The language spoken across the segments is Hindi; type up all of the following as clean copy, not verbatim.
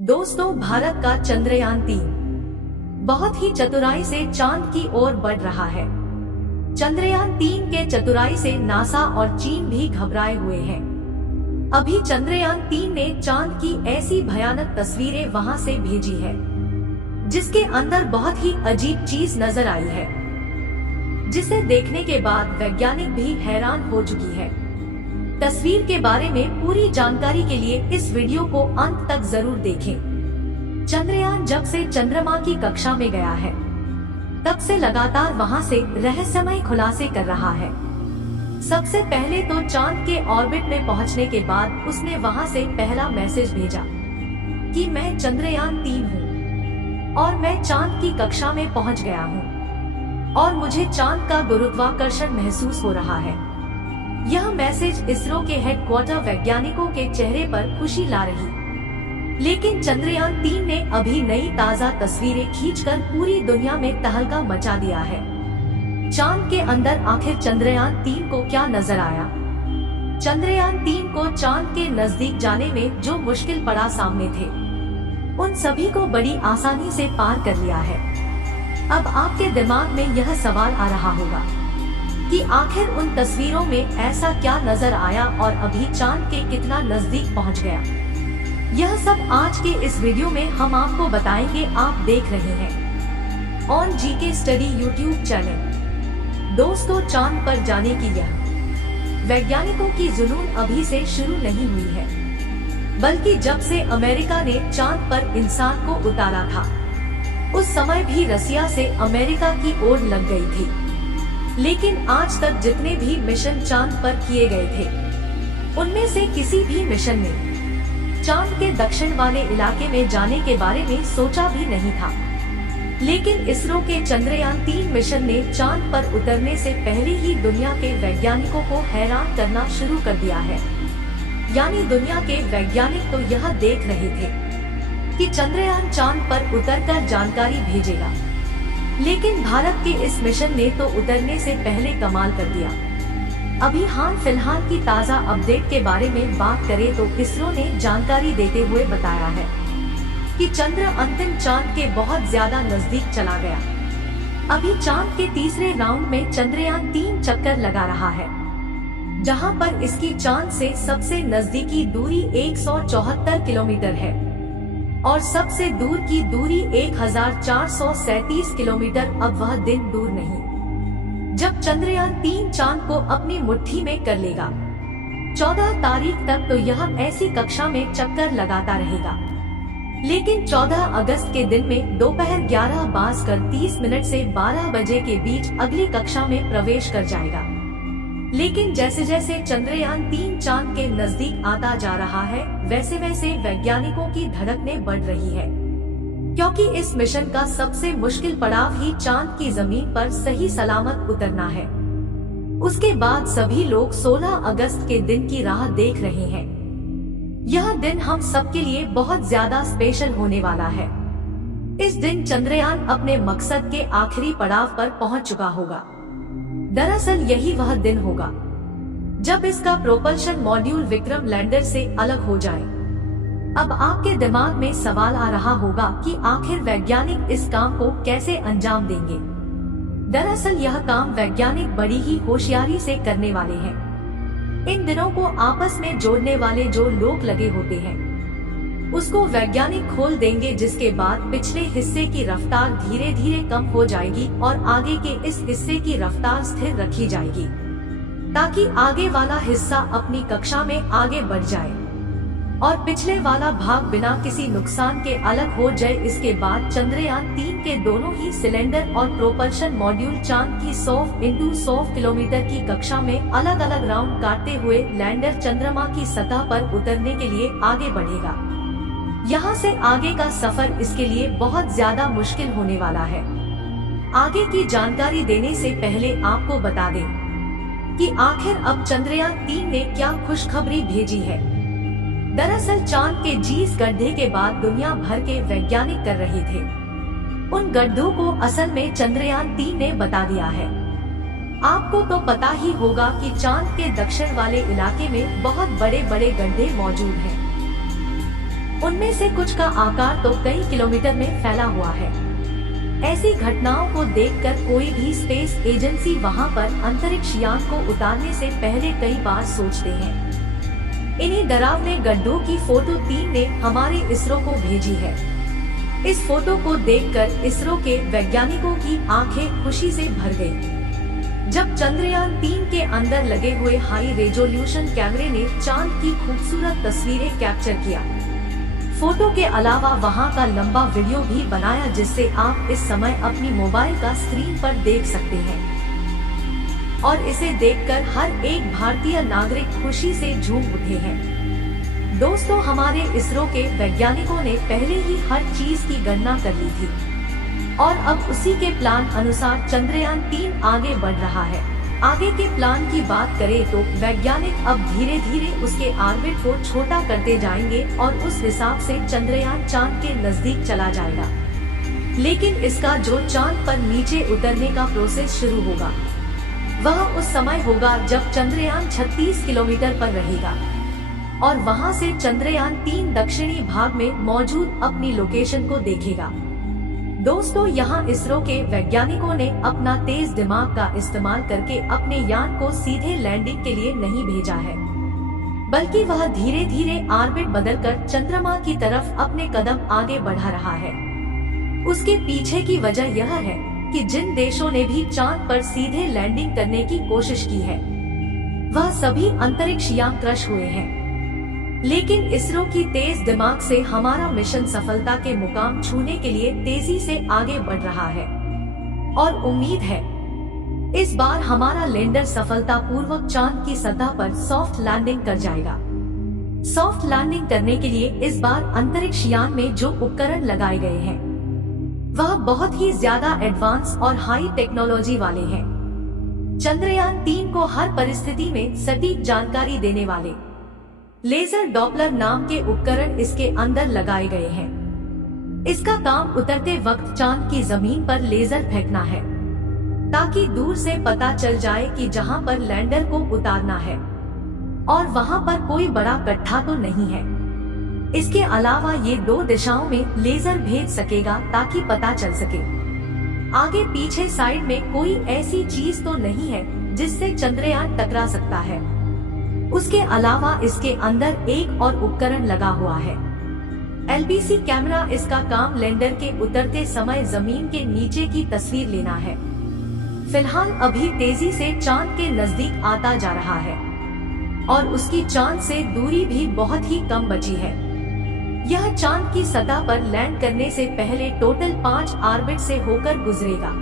दोस्तों, भारत का चंद्रयान-3 बहुत ही चतुराई से चांद की ओर बढ़ रहा है। चंद्रयान-3 के चतुराई से नासा और चीन भी घबराए हुए हैं। अभी चंद्रयान-3 ने चांद की ऐसी भयानक तस्वीरें वहां से भेजी है, जिसके अंदर बहुत ही अजीब चीज नजर आई है, जिसे देखने के बाद वैज्ञानिक भी हैरान हो चुकी है। तस्वीर के बारे में पूरी जानकारी के लिए इस वीडियो को अंत तक जरूर देखें। चंद्रयान जब से चंद्रमा की कक्षा में गया है, तब से लगातार वहां से रहस्यमय खुलासे कर रहा है। सबसे पहले तो चांद के ऑर्बिट में पहुंचने के बाद उसने वहां से पहला मैसेज भेजा कि मैं चंद्रयान-3 हूँ और मैं चांद की कक्षा में पहुंच गया हूँ और मुझे चांद का गुरुत्वाकर्षण महसूस हो रहा है। यह मैसेज इसरो के हेडक्वार्टर वैज्ञानिकों के चेहरे पर खुशी ला रही, लेकिन चंद्रयान-3 ने अभी नई ताज़ा तस्वीरें खींचकर पूरी दुनिया में तहलका मचा दिया है। चांद के अंदर आखिर चंद्रयान-3 को क्या नजर आया? चंद्रयान-3 को चांद के नजदीक जाने में जो मुश्किल पड़ा सामने थे, उन सभी को बड़ी आसानी से पार कर लिया है। अब आपके दिमाग में यह सवाल आ रहा होगा कि आखिर उन तस्वीरों में ऐसा क्या नजर आया और अभी चांद के कितना नजदीक पहुंच गया। यह सब आज के इस वीडियो में हम आपको बताएंगे। आप देख रहे हैं on GK study YouTube channel. दोस्तों, चांद पर जाने की यह वैज्ञानिकों की जुनून अभी से शुरू नहीं हुई है, बल्कि जब से अमेरिका ने चांद पर इंसान को उतारा था, उस समय भी रसिया से अमेरिका की ओर लग गई थी। लेकिन आज तक जितने भी मिशन चांद पर किए गए थे, उनमें से किसी भी मिशन ने चांद के दक्षिण वाले इलाके में जाने के बारे में सोचा भी नहीं था। लेकिन इसरो के चंद्रयान-3 मिशन ने चांद पर उतरने से पहले ही दुनिया के वैज्ञानिकों को हैरान करना शुरू कर दिया है। यानी दुनिया के वैज्ञानिक तो यह देख रहे थे कि चंद्रयान चांद पर उतरकर जानकारी भेजेगा, लेकिन भारत के इस मिशन ने तो उतरने से पहले कमाल कर दिया। अभी फिलहाल की ताज़ा अपडेट के बारे में बात करें तो इसरो ने जानकारी देते हुए बताया है कि चंद्र अंतिम चांद के बहुत ज्यादा नजदीक चला गया। अभी चांद के तीसरे राउंड में चंद्रयान-3 चक्कर लगा रहा है, जहां पर इसकी चांद से सबसे नजदीकी दूरी 174 किलोमीटर है और सबसे दूर की दूरी 1437 किलोमीटर। अब वह दिन दूर नहीं जब चंद्रयान-3 चांद को अपनी मुट्ठी में कर लेगा। 14 तारीख तक तो यह ऐसी कक्षा में चक्कर लगाता रहेगा, लेकिन 14 अगस्त के दिन में दोपहर 11:30 से 12 बजे के बीच अगली कक्षा में प्रवेश कर जाएगा। लेकिन जैसे जैसे चंद्रयान-3 चांद के नजदीक आता जा रहा है, वैसे वैसे वैज्ञानिकों की धड़कनें बढ़ रही है, क्योंकि इस मिशन का सबसे मुश्किल पड़ाव ही चांद की जमीन पर सही सलामत उतरना है। उसके बाद सभी लोग 16 अगस्त के दिन की राह देख रहे हैं। यह दिन हम सबके लिए बहुत ज्यादा स्पेशल होने वाला है। इस दिन चंद्रयान अपने मकसद के आखिरी पड़ाव पर पहुंच चुका होगा। दरअसल यही वह दिन होगा जब इसका प्रोपल्शन मॉड्यूल विक्रम लैंडर से अलग हो जाए। अब आपके दिमाग में सवाल आ रहा होगा कि आखिर वैज्ञानिक इस काम को कैसे अंजाम देंगे। दरअसल यह काम वैज्ञानिक बड़ी ही होशियारी से करने वाले हैं। इन दिनों को आपस में जोड़ने वाले जो लोग लगे होते हैं, उसको वैज्ञानिक खोल देंगे, जिसके बाद पिछले हिस्से की रफ्तार धीरे धीरे कम हो जाएगी और आगे के इस हिस्से की रफ्तार स्थिर रखी जाएगी, ताकि आगे वाला हिस्सा अपनी कक्षा में आगे बढ़ जाए और पिछले वाला भाग बिना किसी नुकसान के अलग हो जाए। इसके बाद चंद्रयान-3 के दोनों ही सिलेंडर और प्रोपल्शन मॉड्यूल चांद की 100 × 100 किलोमीटर की कक्षा में अलग अलग राउंड काटते हुए लैंडर चंद्रमा की सतह पर उतरने के लिए आगे बढ़ेगा। यहाँ से आगे का सफर इसके लिए बहुत ज्यादा मुश्किल होने वाला है। आगे की जानकारी देने से पहले आपको बता दें कि आखिर अब चंद्रयान-3 ने क्या खुशखबरी भेजी है। दरअसल चांद के जीस गड्ढे के बाद दुनिया भर के वैज्ञानिक कर रहे थे, उन गड्ढों को असल में चंद्रयान-3 ने बता दिया है। आपको तो पता ही होगा कि चांद के दक्षिण वाले इलाके में बहुत बड़े बड़े गड्ढे मौजूद हैं। उनमें से कुछ का आकार तो कई किलोमीटर में फैला हुआ है। ऐसी घटनाओं को देखकर कोई भी स्पेस एजेंसी वहां पर अंतरिक्ष यान को उतारने से पहले कई बार सोचते हैं। इन्हीं डरावने गड्ढों की फोटो टीम ने हमारे इसरो को भेजी है। इस फोटो को देखकर इसरो के वैज्ञानिकों की आंखें खुशी से भर गईं। जब चंद्रयान 3 के अंदर लगे हुए हाई रेजोल्यूशन कैमरे ने चांद की खूबसूरत तस्वीरें कैप्चर किया। फोटो के अलावा वहां का लंबा वीडियो भी बनाया, जिससे आप इस समय अपनी मोबाइल का स्क्रीन पर देख सकते हैं और इसे देखकर हर एक भारतीय नागरिक खुशी से झूम उठे हैं। दोस्तों, हमारे इसरो के वैज्ञानिकों ने पहले ही हर चीज की गणना कर ली थी और अब उसी के प्लान अनुसार चंद्रयान 3 आगे बढ़ रहा है। आगे के प्लान की बात करें तो वैज्ञानिक अब धीरे धीरे उसके ऑर्बिट को छोटा करते जाएंगे और उस हिसाब से चंद्रयान चांद के नजदीक चला जाएगा। लेकिन इसका जो चांद पर नीचे उतरने का प्रोसेस शुरू होगा वह उस समय होगा जब चंद्रयान 36 किलोमीटर पर रहेगा और वहां से चंद्रयान 3 दक्षिणी भाग में मौजूद अपनी लोकेशन को देखेगा। दोस्तों, यहाँ इसरो के वैज्ञानिकों ने अपना तेज दिमाग का इस्तेमाल करके अपने यान को सीधे लैंडिंग के लिए नहीं भेजा है, बल्कि वह धीरे धीरे ऑर्बिट बदलकर चंद्रमा की तरफ अपने कदम आगे बढ़ा रहा है। उसके पीछे की वजह यह है कि जिन देशों ने भी चांद पर सीधे लैंडिंग करने की कोशिश की है वह सभी अंतरिक्ष यान क्रश हुए हैं। लेकिन इसरो की तेज दिमाग से हमारा मिशन सफलता के मुकाम छूने के लिए तेजी से आगे बढ़ रहा है और उम्मीद है इस बार हमारा लैंडर सफलतापूर्वक चांद की सतह पर सॉफ्ट लैंडिंग कर जाएगा। सॉफ्ट लैंडिंग करने के लिए इस बार अंतरिक्ष यान में जो उपकरण लगाए गए हैं वह बहुत ही ज्यादा एडवांस और हाई टेक्नोलॉजी वाले हैं। चंद्रयान 3 को हर परिस्थिति में सटीक जानकारी देने वाले लेजर डॉपलर नाम के उपकरण इसके अंदर लगाए गए हैं। इसका काम उतरते वक्त चांद की जमीन पर लेजर फेंकना है ताकि दूर से पता चल जाए कि जहां पर लैंडर को उतारना है और वहां पर कोई बड़ा गड्ढा तो नहीं है। इसके अलावा ये 2 दिशाओं में लेजर भेज सकेगा ताकि पता चल सके आगे पीछे साइड में कोई ऐसी चीज तो नहीं है जिससे चंद्रयान टकरा सकता है। उसके अलावा इसके अंदर एक और उपकरण लगा हुआ है, LBC कैमरा। इसका काम लैंडर के उतरते समय जमीन के नीचे की तस्वीर लेना है। फिलहाल अभी तेजी से चांद के नजदीक आता जा रहा है और उसकी चांद से दूरी भी बहुत ही कम बची है। यह चांद की सतह पर लैंड करने से पहले टोटल 5 ऑर्बिट से होकर गुजरेगा।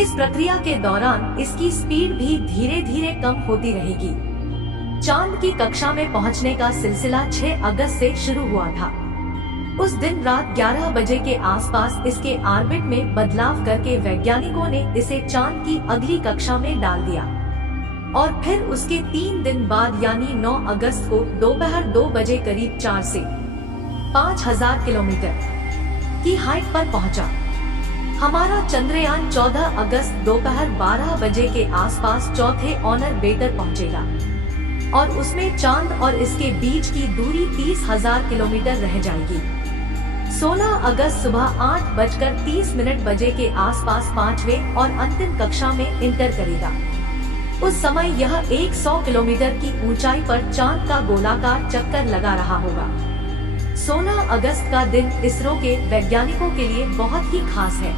इस प्रक्रिया के दौरान इसकी स्पीड भी धीरे धीरे कम होती रहेगी। चांद की कक्षा में पहुंचने का सिलसिला 6 अगस्त से शुरू हुआ था। उस दिन रात 11 बजे के आसपास इसके ऑर्बिट में बदलाव करके वैज्ञानिकों ने इसे चांद की अगली कक्षा में डाल दिया और फिर उसके 3 दिन बाद यानी 9 अगस्त को दोपहर 2 बजे करीब 4 से 5000 किलोमीटर की हाइट पर पहुंचा। हमारा चंद्रयान 14 अगस्त दोपहर 12 बजे के आसपास चौथे ऑर्बिटर पहुंचेगा और उसमें चांद और इसके बीच की दूरी 30,000 किलोमीटर रह जाएगी। 16 अगस्त सुबह 8:30 बजे के आसपास 5वें और अंतिम कक्षा में इंटर करेगा। उस समय यह 100 किलोमीटर की ऊंचाई पर चांद का गोलाकार चक्कर लगा रहा होगा। 16 अगस्त का दिन इसरो के वैज्ञानिकों के लिए बहुत ही खास है।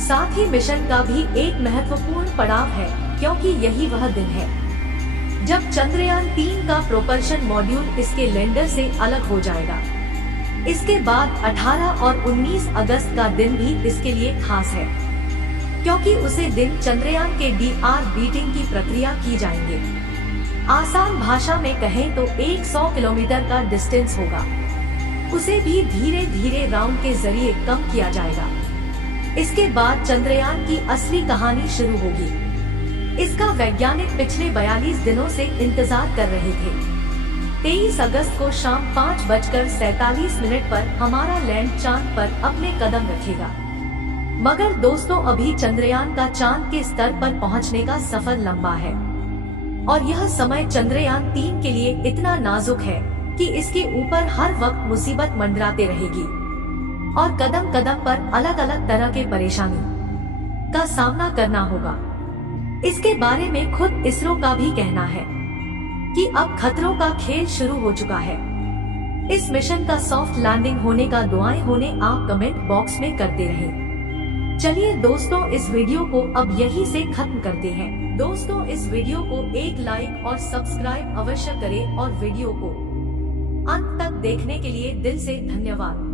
साथ ही मिशन का भी एक महत्वपूर्ण पड़ाव है, क्योंकि यही वह दिन है जब चंद्रयान 3 का प्रोपल्शन मॉड्यूल इसके लैंडर से अलग हो जाएगा। इसके बाद 18 और 19 अगस्त का दिन भी इसके लिए खास है, क्योंकि उसे दिन चंद्रयान के डीऑर्बिटिंग की प्रक्रिया की जाएंगे। आसान भाषा में कहें तो 100 किलोमीटर का डिस्टेंस होगा, उसे भी धीरे धीरे राउंड के जरिए कम किया जाएगा। इसके बाद चंद्रयान की असली कहानी शुरू होगी। इसका वैज्ञानिक पिछले 42 दिनों से इंतजार कर रहे थे। 23 अगस्त को शाम 5:47 पर हमारा लैंड चांद पर अपने कदम रखेगा। मगर दोस्तों, अभी चंद्रयान का चांद के स्तर पर पहुंचने का सफर लंबा है और यह समय चंद्रयान 3 के लिए इतना नाजुक है कि इसके ऊपर हर वक्त मुसीबत मंडराते रहेगी और कदम कदम पर अलग अलग तरह के परेशानी का सामना करना होगा। इसके बारे में खुद इसरो का भी कहना है कि अब खतरों का खेल शुरू हो चुका है। इस मिशन का सॉफ्ट लैंडिंग होने का दुआएं होने आप कमेंट बॉक्स में करते रहें। चलिए दोस्तों, इस वीडियो को अब यहीं से खत्म करते हैं। दोस्तों, इस वीडियो को एक लाइक और सब्सक्राइब अवश्य करें और वीडियो को अंत तक देखने के लिए दिल से धन्यवाद।